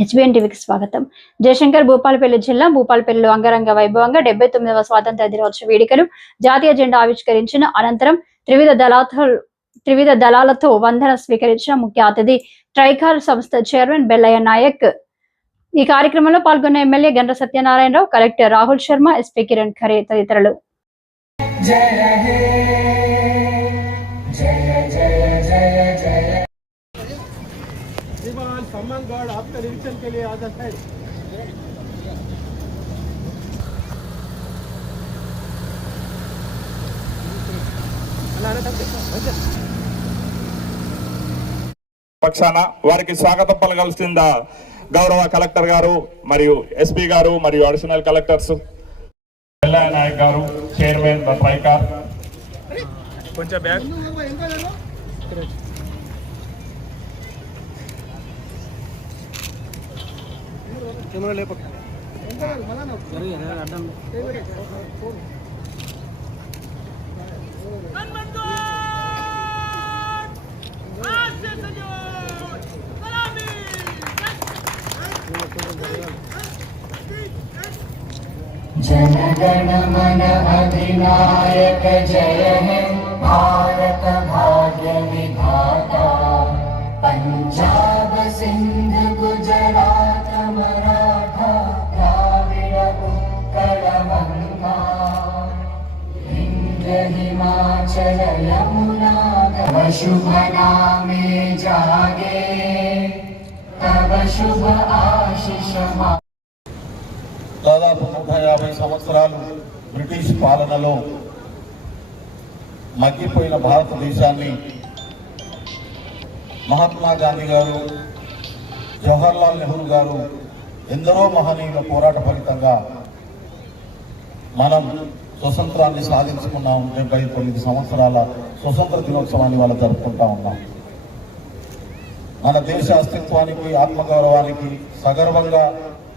HBN టీవీకి స్వాగతం. జయశంకర్ భూపాలపల్లి జిల్లా భూపాలపల్లిలో అంగరంగ వైభవంగా డెబ్బై తొమ్మిదవ స్వాతంత్ర దినోత్సవ వేడుకలు జాతీయ జెండా ఆవిష్కరించిన అనంతరం త్రివిధ దళాలతో త్రివిధ దళాలతో వందన స్వీకరించిన ముఖ్య అతిథి ట్రైకార్ సంస్థ చైర్మన్ బెల్లయ్య నాయక్. ఈ కార్యక్రమంలో పాల్గొన్న MLA Gandra Satyanarayana Rao collector Rahul Sharma SP Kiran Khare తదితరులు. सम्मान गार्ड आपका निरीक्षण के लिए आदत है పక్షాన వారికి స్వాగతం పలకాల్సిందా గౌరవ కలెక్టర్ గారు మరియు ఎస్పీ గారు మరియు అడిషనల్ కలెక్టర్స్ ఎల్ఐ నాయక్ గారు చైర్మన్ ట్రైకార్ కొంచెం బ్యాగ్ जनगण मन अधिनायक जय हे भारत हिमाचल यमुना तव शुभ नामे जागे तव शुभ आशीष मा దాదాపు ముప్పై యాభై సంవత్సరాలు బ్రిటిష్ పాలనలో మగ్గిపోయిన భారతదేశాన్ని మహాత్మా గాంధీ గారు జవహర్లాల్ నెహ్రూ గారు ఎందరో మహనీయుల పోరాట ఫలితంగా మనం స్వతంత్రాన్ని సాధించుకున్నాం డెబ్బై తొమ్మిది సంవత్సరాల స్వతంత్ర దినోత్సవాన్ని వాళ్ళు జరుపుకుంటా ఉన్నాం. మన దేశ అస్తిత్వానికి ఆత్మగౌరవానికి సగర్వంగా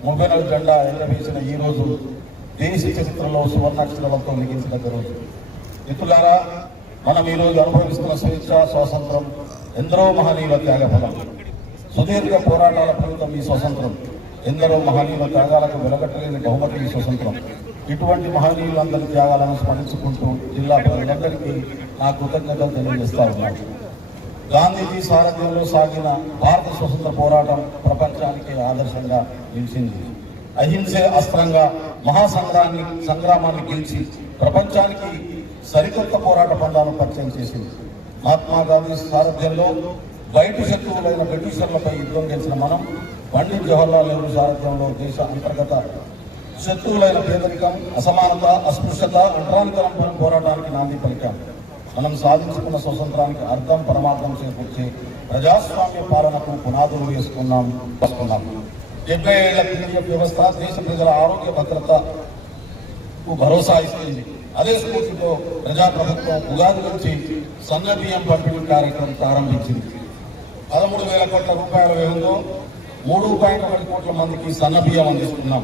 ముబెనల్ జెండా ఎండవేసిన ఈ రోజు దేశ చరిత్రలో సువర్ణాక్షరాలతో లిఖించిన రోజు. మిత్రులారా మనం ఈ రోజు అనుభవిస్తున్న స్వేచ్ఛ స్వాతంత్రం ఎందరో మహనీయుల త్యాగ ఫలం సుదీర్ఘ పోరాటాల ఫలితం ఈ స్వతంత్రం. ఎందరో మహనీయుల త్యాగాలకు వెలగట్టలేని బహుమతి ఈ స్వతంత్రం. ఇటువంటి మహనీయులందరి త్యాగాలను స్మరించుకుంటూ జిల్లా ప్రజలందరికీ నా కృతజ్ఞతలు తెలియజేస్తా ఉన్నాను. గాంధీజీ సారథ్యంలో సాగిన భారత స్వతంత్ర పోరాటం ప్రపంచానికి ఆదర్శంగా నిలిచింది. అహింసే అస్త్రంగా మహాసంగ్రాన్ని సంగ్రామాన్ని గెలిచి ప్రపంచానికి సరికొత్త పోరాట పందాలను పరిచయం చేసింది. మహాత్మా గాంధీ సారథ్యంలో బయటి శత్రువులైన బ్రిటిషర్లపై యుద్ధం గెలిచిన మనం పండిత్ జవహర్లాల్ నెహ్రూ సారథ్యంలో దేశ అంతర్గత శత్రువులైన పేదరికం అసమానత అస్పృశ్యత అంటరానితనంపై పోరాటానికి నాంది పలికాం. మనం సాధించుకున్న స్వతంత్రానికి అర్థం పరమార్థం చేకూర్చి ప్రజాస్వామ్య పాలనకు పునాదులు వేసుకున్నాం వస్తున్నాం డెబ్బై ఏళ్ళ పీడిఎఫ్ వ్యవస్థ దేశ ప్రజల ఆరోగ్య భద్రతకు భరోసా ఇస్తుంది. అదే స్ఫూర్తితో ప్రజాప్రభుత్వం ఉగాది నుంచి సన్న బియ్యం పంపిణీ కార్యక్రమం ప్రారంభించింది. పదమూడు వేల కోట్ల రూపాయల వ్యయంతో మూడు పాయింట్ ఒకటి కోట్ల మందికి సన్నబియ్యం అందిస్తున్నాం.